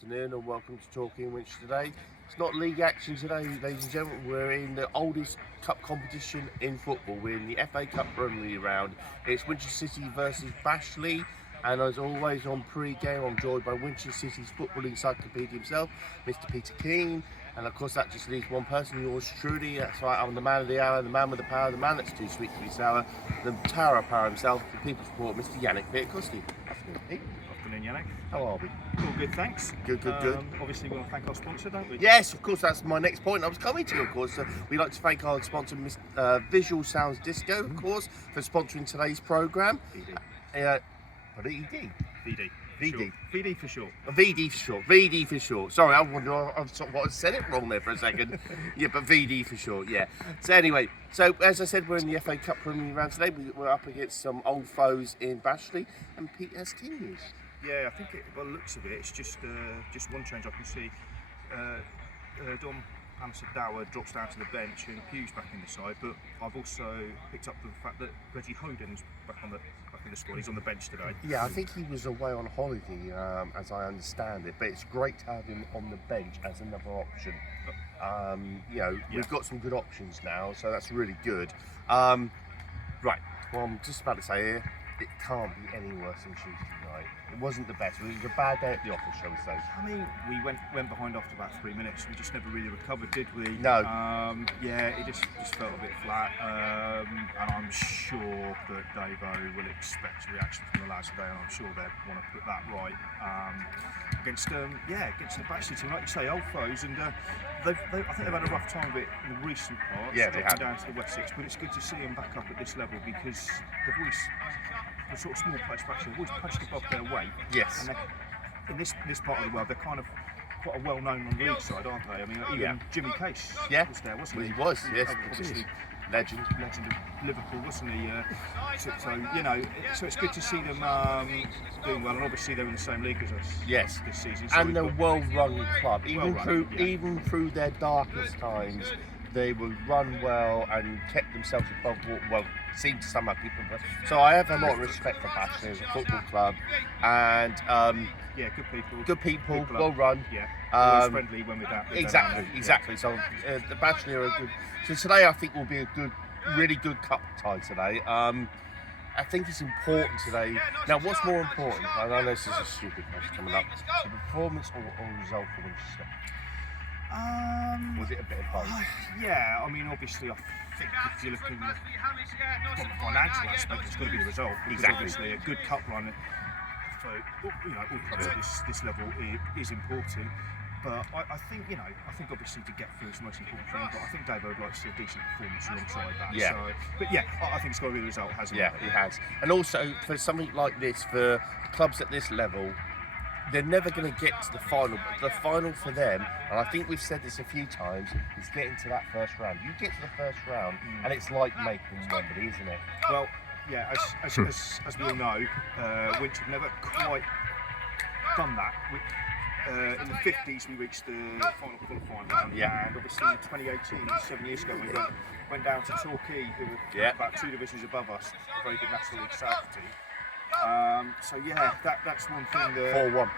afternoon and welcome to Talking Winchester today. It's not league action today, ladies and gentlemen. We're in the oldest cup competition in football. We're in the FA Cup friendly round. It's Winchester City versus Bashley, and as always on pre-game I'm joined by Winchester City's football encyclopedia himself, Mr. Peter Keane. And of course that just leaves one person, yours truly. That's right, I'm the man of the hour, the man with the power, the man that's too sweet to be sour, the tower of power himself, the people's support, Mr. Yannick Vietkoski. Afternoon, Pete. Afternoon, Yannick. How are we? All good, thanks. Good. Obviously, we want to thank our sponsor, don't we? Yes, of course, that's my next point I was coming to, of course. We'd like to thank our sponsor, Visual Sounds Disco, of course, for sponsoring today's programme. VD. What did he VD. VD. VD for short. VD for short. VD for short. Sorry, I said it wrong there for a second. Yeah, but VD for short, yeah. So anyway, as I said, we're in the FA Cup preliminary round today. We're up against some old foes in Bashley, and Pete has team news. Yeah, I think by the looks of it, it's just one change I can see. Dom Dower drops down to the bench and Pugh's back in the side, but I've also picked up the fact that Reggie Hoden's back in the squad. He's on the bench today. Yeah, I think he was away on holiday, as I understand it, but it's great to have him on the bench as another option. We've got some good options now, so that's really good. Right, well, I'm just about to say here, it can't be any worse than Tuesday night. It wasn't the best. It was a bad day at the office, shall we say. I mean, we went behind after about 3 minutes. We just never really recovered, did we? No. It just felt a bit flat. And I'm sure that Davo will expect a reaction from the lads today, and I'm sure they want to put that right against the Bashley team, like you say, old foes. And I think they've had a rough time of it in the recent parts. Yeah, they have. Down to the West Six, but it's good to see them back up at this level because they've always. The sort of small players have always punched above their weight. Yes. And in this part of the world, they're kind of quite a well-known on the league side, aren't they? I mean, even Jimmy Case was there, wasn't he? He was, yes. Obviously, Legend of Liverpool, wasn't he? So it's good to see them doing well, and obviously they're in the same league as us this season. So and a well-run club, even through their darkest times. They would run well and kept themselves above what seemed to somehow keep them. So I have a lot of respect for Bashley as a football club, and good people, well run. Yeah, always friendly when we're down. Exactly. So the Bashley are a good. So today I think will be a really good cup tie today. I think it's important today. Now, what's more important? I know this is a stupid question coming up. The performance or result for Winchester? Was it a bit of both? Yeah, I mean, obviously, I think if you're looking at the financial aspect, it's got to be the result. Because obviously, a good cup run for all clubs at this level is important. But I think obviously to get through is the most important thing. But I think Dave would like to see a decent performance alongside that. Yeah. I think it's got to be the result, hasn't it? Yeah, it has. And also for something like this, for clubs at this level, they're never going to get to the final. The final for them, and I think we've said this a few times, is getting to that first round. You get to the first round, and it's like making Wembley, isn't it? Well, yeah, as we all know, Winch have never quite done that. In the 50s, we reached the final qualifying round, and obviously in 2018, 7 years ago, we went down to Torquay, who were about 2 divisions above us, a very good National League South team. That's one thing that 4-1.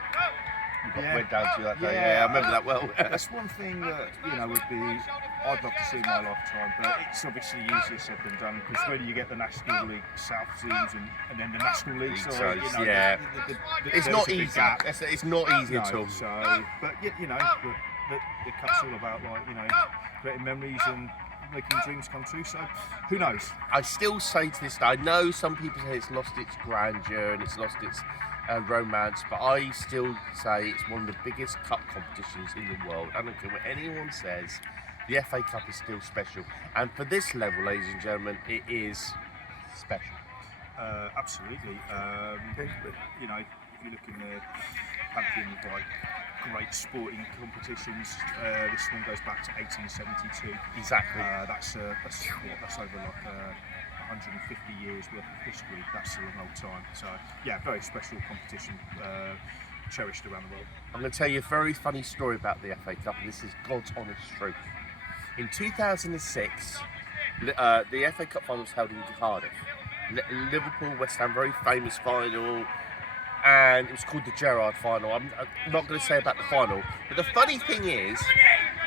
Went down to that day. Yeah, I remember that well. That's one thing that would be I'd love to see in my lifetime, but it's obviously easier said than done because when you get the National League South teams and then the National League side, it's not easy. It's not easy at all. So, but the cup's all about creating memories and making dreams come true, so who knows? I still say to this day, I know some people say it's lost its grandeur and it's lost its romance, but I still say it's one of the biggest cup competitions in the world. I don't care what anyone says, the FA Cup is still special, and for this level, ladies and gentlemen, it is special. Absolutely. If you look in the pantheon of great sporting competitions, this one goes back to 1872. Exactly. That's over 150 years worth of history. That's a long old time. So yeah, very special competition, cherished around the world. I'm going to tell you a very funny story about the FA Cup, and this is God's honest truth. In 2006, the FA Cup final was held in Cardiff. Liverpool, West Ham, very famous final. and it was called the Gerrard final. I'm not going to say about the final, but the funny thing is,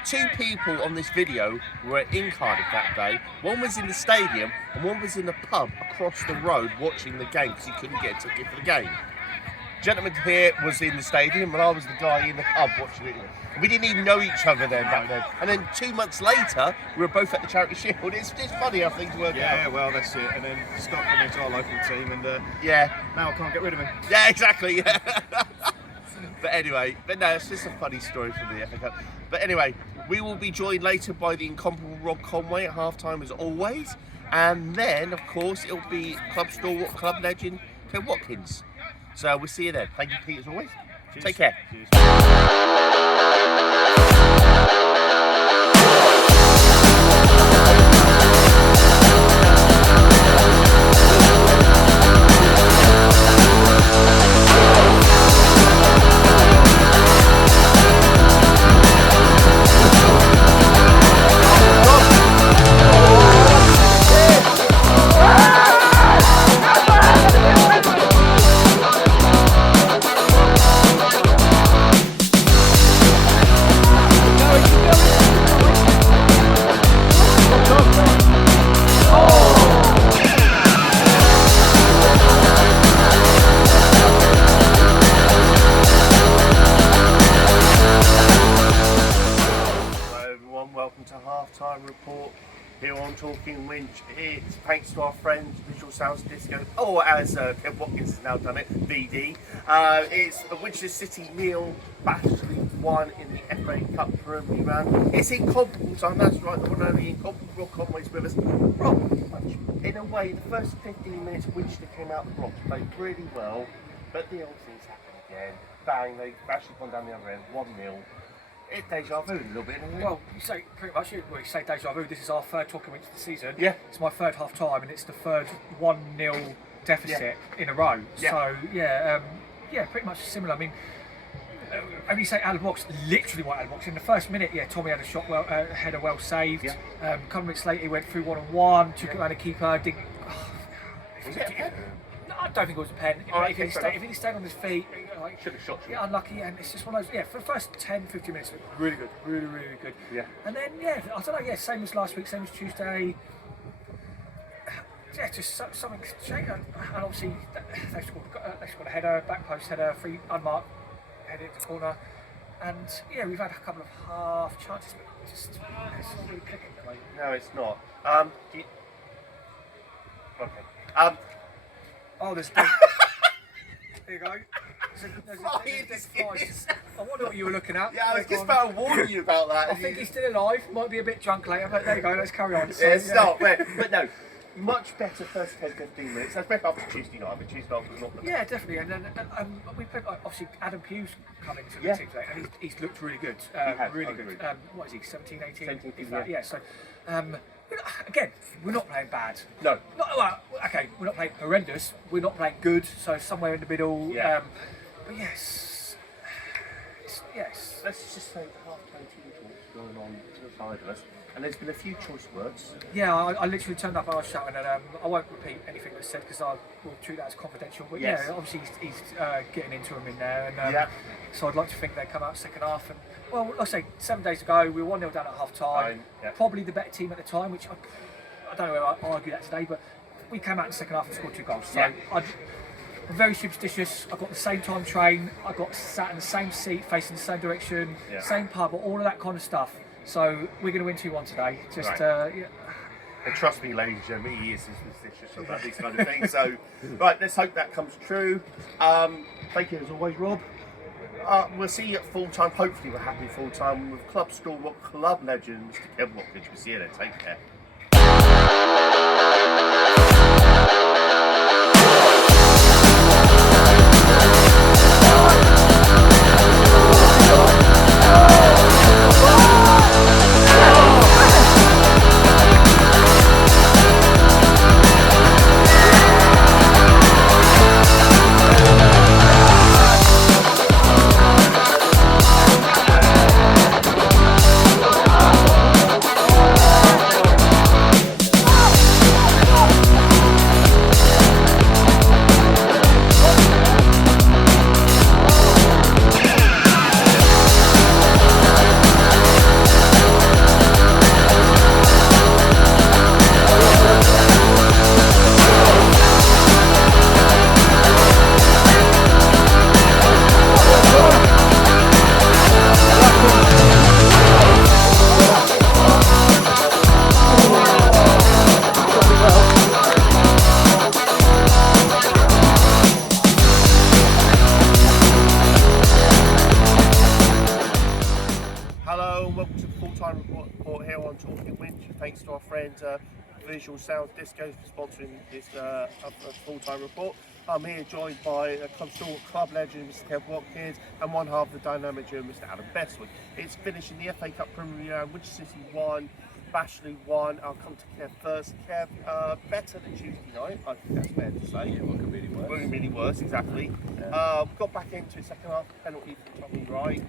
2 people on this video were in Cardiff that day. One was in the stadium and one was in the pub across the road watching the game because he couldn't get a ticket for the game. Gentleman here was in the stadium and I was the guy in the pub watching it. We didn't even know each other then back then. And then 2 months later, we were both at the Charity Shield. It's funny how things work out. Yeah, well, that's it. And then Scott came into our local team, and now I can't get rid of him. Yeah, exactly. Yeah. But anyway, no, it's just a funny story from the FA Cup. But anyway, we will be joined later by the incomparable Rob Conway at half-time as always. And then, of course, it'll be club stalwart, club legend, Ken Watkins. So we'll see you then. Thank you, Pete, as always. Cheers. Take care. Cheers. Report here on Talking Winch. It's thanks to our friends Visual Sounds Disco, or as Kev Watkins has now done it, VD. It's a Winchester City nil, Bashley 1 in the FA Cup preliminary round. It's incomparable time, that's right, the one and only incomparable Rob Conway's with us. Rob, in a way, the first 15 minutes Winchester came out the blocks, played really well, but the old things happened again. Bang, Bashley gone down the other end, 1-0. It's deja vu a little bit, isn't it? Well, you say pretty much, you say deja vu. This is our third Talking Winch of the season. Yeah. It's my third half time, and it's the third 1-0 deficit in a row. Yeah. So, pretty much similar. I mean, when you say out of the box, literally went out of the box. In the first minute, Tommy had a shot, header well saved. Yeah. A couple of minutes later, he went through 1-on-1, took it around the keeper. Was it a pen? No, I don't think it was a pen. If he stayed on his feet, should have shot. Yeah, unlucky, and it's just one of those. Yeah, for the first 10-15 minutes, it was really good, really good. Yeah. And then I don't know. Yeah, same as last week, same as Tuesday. Yeah, just something changed. And obviously, they scored a header, back post header, free unmarked header into the corner. And we've had a couple of half chances, but just it's not really clicking. Like. No, it's not. Okay. There's. There you go. I wonder what you were looking at. Yeah, I was just about to warn you about that. I think he's still alive. Might be a bit drunk later, but there you go. Let's carry on. So, it's not, but no. Much better first 10-15 minutes. That's better after Tuesday night, but Tuesday night was not the best. Yeah, definitely. And then we played, obviously, Adam Pugh's come into the team today, and he's looked really good. Really good. What is he, 17, 18? 17, yeah. So, again, we're not playing bad. No. Okay, we're not playing horrendous. We're not playing good. So somewhere in the middle. Yeah. But yes. Let's just say the half-time team talks going on to the side of us, and there's been a few choice words. Yeah, I literally turned up and I was shouting, and I won't repeat anything that's said because I will treat that as confidential. But yes. Obviously he's getting into him in there, and so I'd like to think they come out second half. And well, like I say, 7 days ago we were 1-0 down at half time. Probably the better team at the time, which I don't know whether I'll argue that today, but we came out in the second half and scored 2 goals. So I'm very superstitious. I got the same time train. I got sat in the same seat, facing the same direction, same pub, all of that kind of stuff. So we're going to win 2-1 today. Just And trust me, ladies and gentlemen, he is superstitious about these kind of things. So, right, let's hope that comes true. Thank you as always, Rob. We'll see you at full time. Hopefully, we're happy full time with club stalwart, club legends, Kev Watkins. We'll see you then. Take care. in Winch. Thanks to our friend Visual Sounds Disco for sponsoring this full-time report. I'm here joined by a constant club legend, Mr. Kev Watkins, and one half of the dynamic duo, Mr. Adam Bashley. It's finished in the FA Cup Premier Round. Winchester City won, Bashley won. I'll come to Kev first. Kev, better than Tuesday night, I think that's fair to say. Yeah, what could really worse? What could really worse, exactly. We got back into it second half, penalty from Tommy Wright.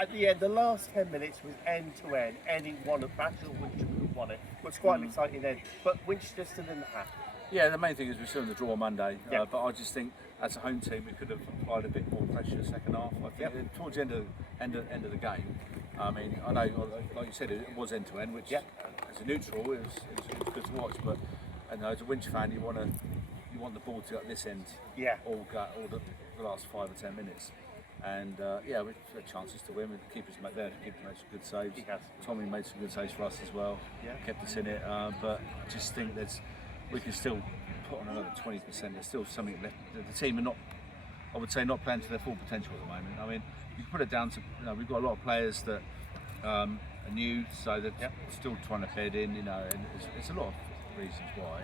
At the end, the last 10 minutes was end to end. Any one of Bashley or Winchester would have won it. It was quite an exciting end, but Winchester still in the hat. Yeah, the main thing is we're still in the draw on Monday, Yeah. but I just think as a home team we could have applied a bit more pressure in the second half. I think towards the end of the game. I mean, I know, like you said, it was end to end, which as a neutral it was good to watch. But as a Winch fan, you want the ball to go at this end. Yeah. All the last 5 or 10 minutes. And we had chances to win. The keepers made some good saves. He has. Tommy made some good saves for us as well. Yeah. Kept us in it. But I just think we can still put on another 20%. There's still something left. The team are not, I would say, not playing to their full potential at the moment. I mean, you can put it down to, we've got a lot of players that are new, so they're still trying to bed in, and it's a lot of reasons why.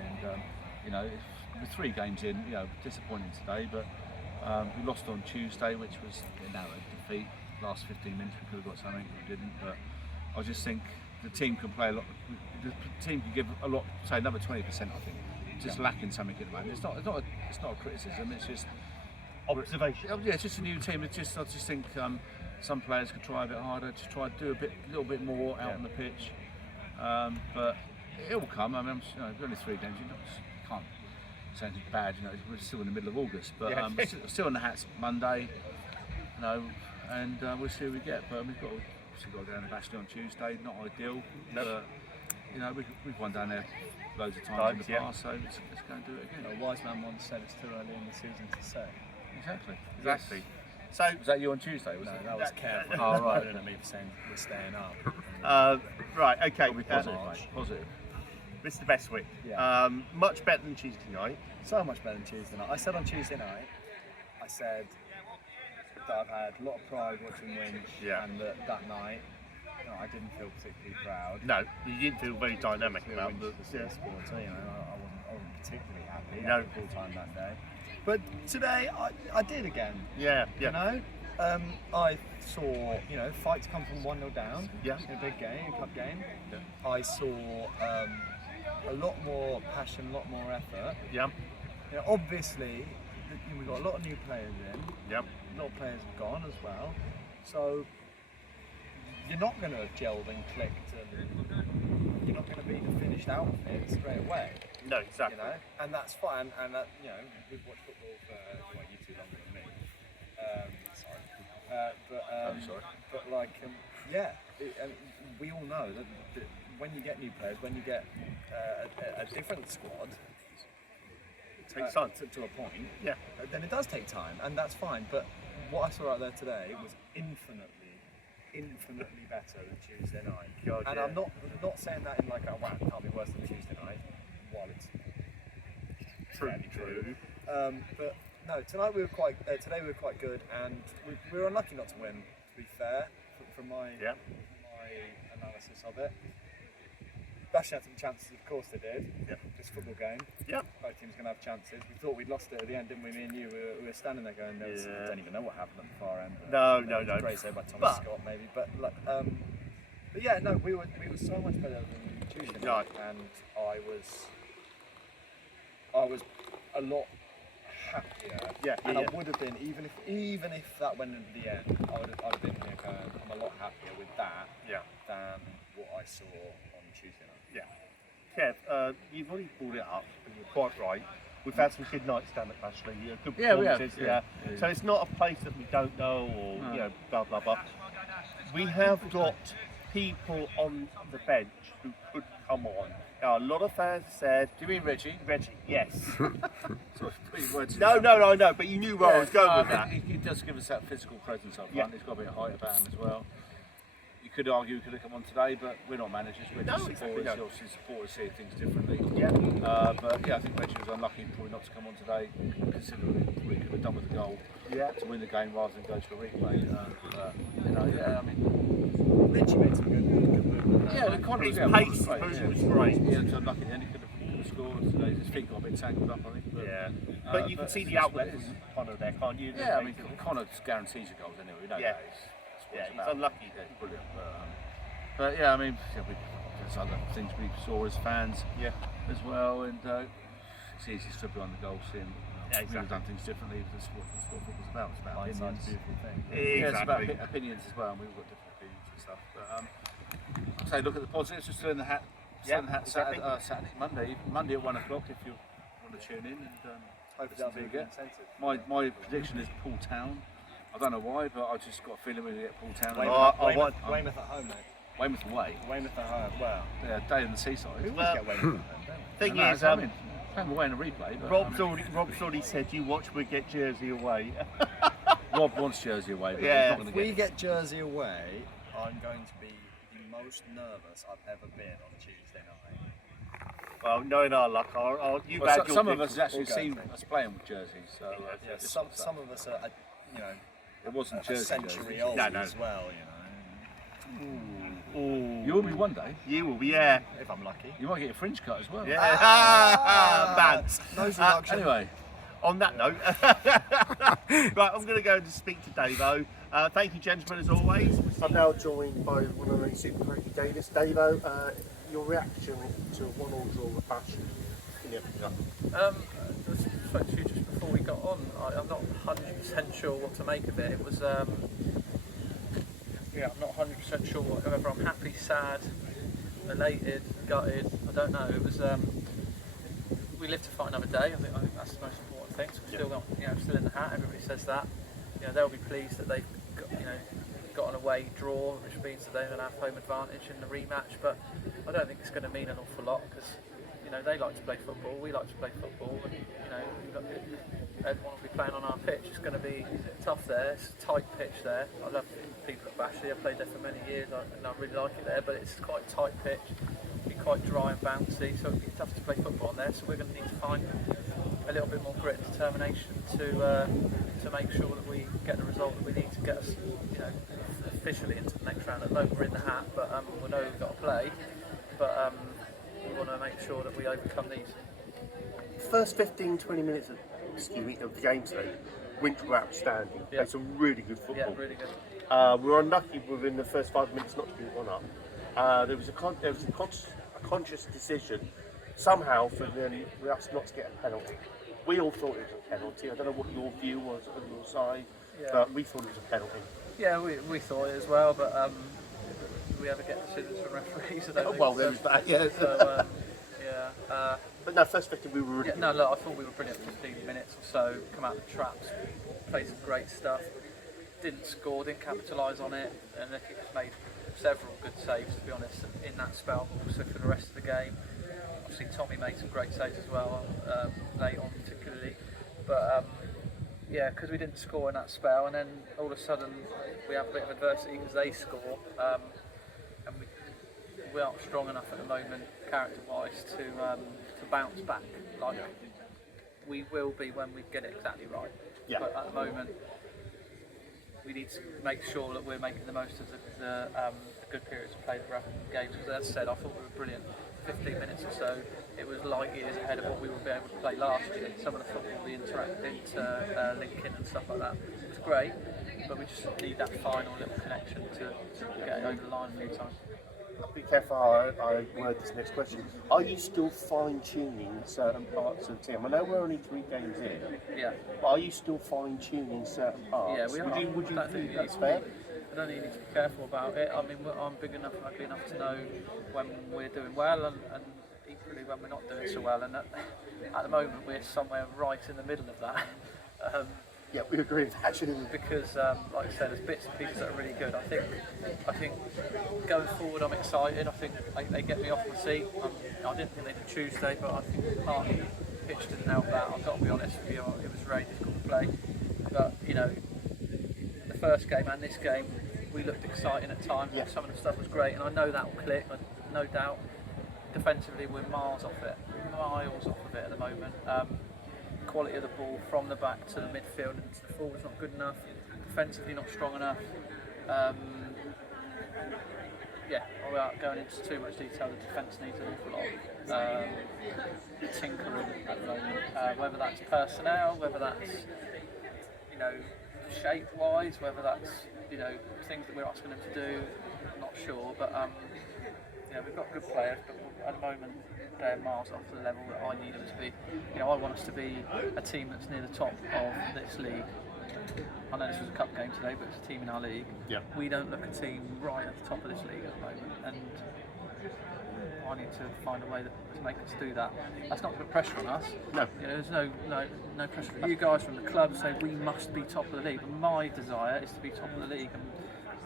And with 3 games in, disappointing today, but we lost on Tuesday, which was a narrow defeat. Last 15 minutes we could have got something, but we didn't. But I just think the team can play a lot. The team can give a lot, say another 20%. I think just lacking something at the moment. It's not a criticism. It's just Observation. Yeah, it's just a new team. I just think some players could try a bit harder, just try to do a little bit more out on the pitch. But it will come. I mean, only 3 games. You can't say anything bad. We're still in the middle of August, but still in the hats Monday. And we'll see who we get. But we've got to go down to Bashley on Tuesday. Not ideal, but we've won down there loads of times in the past, so let's go and do it again. A wise man once said it's too early in the season to say. Exactly. So Was that you on Tuesday? Was it? That was Kev. Oh, right. Putting at me for saying we're staying up. right, okay. Be positive, mate. Positive. Mr. Bestwick. Yeah. Much better than Tuesday night. So much better than Tuesday night. I said on Tuesday night, that I've had a lot of pride watching Winch, and that night, I didn't feel particularly proud. No, you didn't feel very dynamic about the sport. So, I wasn't particularly happy. No. At full time that day. But today, I did again. Yeah. I saw, fights come from 1-0 down in a big game, a cup game. Yeah. I saw a lot more passion, a lot more effort. Yeah. Obviously, we've got a lot of new players in. Yep. A lot of players have gone as well. So you're not going to have gelled and clicked, and you're not going to be the finished outfit straight away. No, exactly. And that's fine. And that, we've watched football for you 2 longer than me. I'm sorry. But we all know that when you get new players, when you get a different squad, it takes time to a point. Yeah. Then it does take time, and that's fine. But what I saw out there today was infinitely better than Tuesday night. God, and yeah. I'm not saying that in like a wow, it can't be worse than Tuesday night, while it's fairly true. But no, tonight we were quite. Today we were quite good, and we were unlucky not to win. To be fair, from my analysis of it. Bashley had some chances, of course they did. Yep. This football game. Yep. Both teams going to have chances. We thought we'd lost it at the end, didn't we? Me and you, we were standing there going, I don't even know what happened at the far end. No. Great save by Thomas Scott, maybe. But yeah, no, we were so much better than Tuesday night, and I was a lot happier. Yeah. I would have been, even if that went into the end, I'd have been here going, I'm a lot happier with that than what I saw on Tuesday night. Yeah. Kev, you've already brought it up, and you're quite right. We've had some good nights down at Bashley, good performances. Yeah. So it's not a place that we don't know, or blah blah blah. We have got people on the bench who could come on. Now, a lot of fans said, Do you mean Reggie? Reggie, yes. No, No, but you knew where I was going with that. He does give us that physical presence up front. He's got a bit of height about him as well. You could argue he could have come on today, but we're not managers, we're just supporters. Obviously, supporters see things differently. Yeah. But I think Reggie was unlucky probably not to come on today, considering what he could have done with the goal to win the game rather than go to a replay. I mean, Lynchie made some good movement. Yeah, the Connor His was pace great. was great. He was unlucky then, he could have scored today. His feet got a bit tangled up, I think. But, Yeah, but you can see the outlet from Connor there, can't you? yeah, I mean, Connor guarantees your goals anyway. We know Yeah. that. Yeah, he's about. unlucky. Yeah, he's brilliant. But yeah, I mean, there's other things we saw as fans as well, and it's easy to be on the goal scene. Yeah, We've exactly. done things differently. That's what football's about. It's about Hindsight's opinions. a beautiful thing. Yeah, it's about Exactly. opinions as well, and we've got different opinions and stuff. But I'd say look at the positives. We're still in the hat. Yeah, In the hat exactly. Saturday, Monday at 1 o'clock if you want to tune in. And Hopefully that'll that'll be a good incentive. my prediction is Poole Town. I don't know why, but I just got a feeling we're going to get Poole Town. Weymouth at home, mate. Weymouth away. Weymouth at home. Well, Yeah, day in the seaside. we always Well, get Weymouth at home, don't we? Thing I know, is, I mean, playing away in a replay. But, Rob's already said you watch we get Jersey away. Rob wants Jersey away, but Yeah. he's not going If to we get. get Jersey away, I'm going to be the most nervous I've ever been on Tuesday night. Well, knowing our luck, you've Well, had your some of pick. us actually We'll go seen for it. us playing with Jersey, so Yeah, just some what's up. of us are, you know, It wasn't a Jersey. century Jersey. old No, no. as well, you know. Ooh. You will be one day. You will be, yeah. If I'm lucky. You might get a fringe cut as well. Yeah. Ah, Man. nose reduction. Anyway, On that note, right, I'm going to go and speak to Davo. Thank you, gentlemen, as always. I'm now joined by one of the super crazy Davis. Davo, your reaction to a 1-1 draw with Bashley in the FA Cup? I spoke to you just before we got on. I'm not 100% sure what to make of it. It was, yeah, I'm not 100% sure whether I'm happy, sad, elated, gutted. I don't know. It was. We live to fight another day. I think that's the most important thing. So we're still got, still in the hat. Everybody says that. They'll be pleased that they've got an away draw, which means that they're going to have home advantage in the rematch. But I don't think it's going to mean an awful lot because they like to play football. We like to play football, and everyone will be playing on our pitch. It's going to be tough there. It's a tight pitch there. I love people at Bashley. I've played there for many years, and I really like it there. But it's quite a tight pitch. It'll be quite dry and bouncy, so it'll be tough to play football on there. So we're going to need to find a little bit more grit and determination to make sure that we get the result that we need to get us, officially into the next round. At the moment we're in the hat, but we know we've got to play. But we want to make sure that we overcome these. First 15-20 minutes of the game today, Winch were outstanding. Yeah. Played some really good football. Yeah, really good. We were unlucky within the first 5 minutes not to be one up. There was a conscious decision somehow for us not to get a penalty. We all thought it was a penalty. I don't know what your view was on your side, but we thought it was a penalty. Yeah, we thought it as well, but we ever get decisions from referees. I don't think Well, so. there was that, yeah. So, But no, first 15 we were really yeah, no, look, I thought we were brilliant for 15 minutes or so. Come out of the traps, played some great stuff. Didn't score, didn't capitalise on it, and Nicky made several good saves, to be honest, in that spell. Also for the rest of the game, obviously Tommy made some great saves as well, late on particularly. But yeah, because we didn't score in that spell, and then all of a sudden we have a bit of adversity because they score, and we aren't strong enough at the moment, character-wise, to bounce back like we will be when we get it exactly right. Yeah. But at the moment, we need to make sure that we're making the most of the good periods of play that we're having in games. Because as I said, I thought we were brilliant. 15 minutes or so, it was light years ahead of what we would be able to play last year. Some of the football, the linking and stuff like that, it was great. But we just need that final little connection to get it over the line a few times. Be careful how I word this next question. Are you still fine-tuning certain parts of the team? I know we're only 3 games in, Yeah. but are you still fine-tuning certain parts? Yeah, we are. Would you I don't think think that's we- fair? I don't think you need to be careful about it. I mean, I'm big enough, lucky enough to know when we're doing well and equally when we're not doing so well. And at the moment, we're somewhere right in the middle of that. Yeah, we agree with that, actually. Because, like I said, there's bits and pieces that are really good. I think going forward, I'm excited. I think they get me off my seat. I didn't think they did Tuesday, but I think part of the pitch didn't help that. I've got to be honest with you, it was very difficult to play. But the first game and this game, we looked exciting at times. Yeah. Some of the stuff was great, and I know that will click. No doubt. Defensively, we're miles off it at the moment. Quality of the ball from the back to the midfield and to the forwards not good enough. Defensively not strong enough. yeah, without going into too much detail, the defence needs an awful lot of tinkering at the moment. Whether that's personnel, whether that's shape-wise, whether that's things that we're asking them to do, I'm not sure. But we've got good players, but at the moment they're miles off the level that I need them to be. I want us to be a team that's near the top of this league. I know this was a cup game today, but it's a team in our league. Yeah. We don't look a team right at the top of this league at the moment, and I need to find a way to make us do that. That's not to put pressure on us. No. There's no pressure from you guys from the club say we must be top of the league. And my desire is to be top of the league, and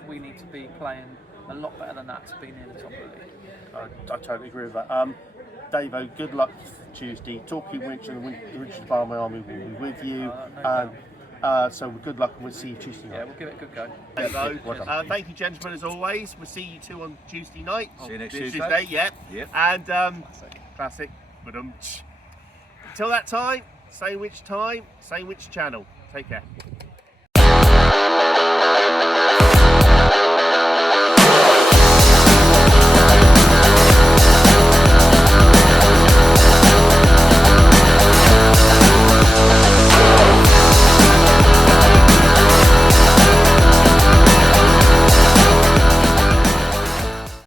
we need to be playing a lot better than that to be near the top of the league. I totally agree with that. Davo, good luck Tuesday. Torquay Winch and the Winchester Barmy Army will be with you. So good luck, and we'll see you Tuesday night. Yeah, we'll give it a good go. Davo. Thank you, gentlemen, as always. We'll see you two on Tuesday night. See you next Tuesday. Yeah. Yep. And classic. Until that time, same which channel. Take care.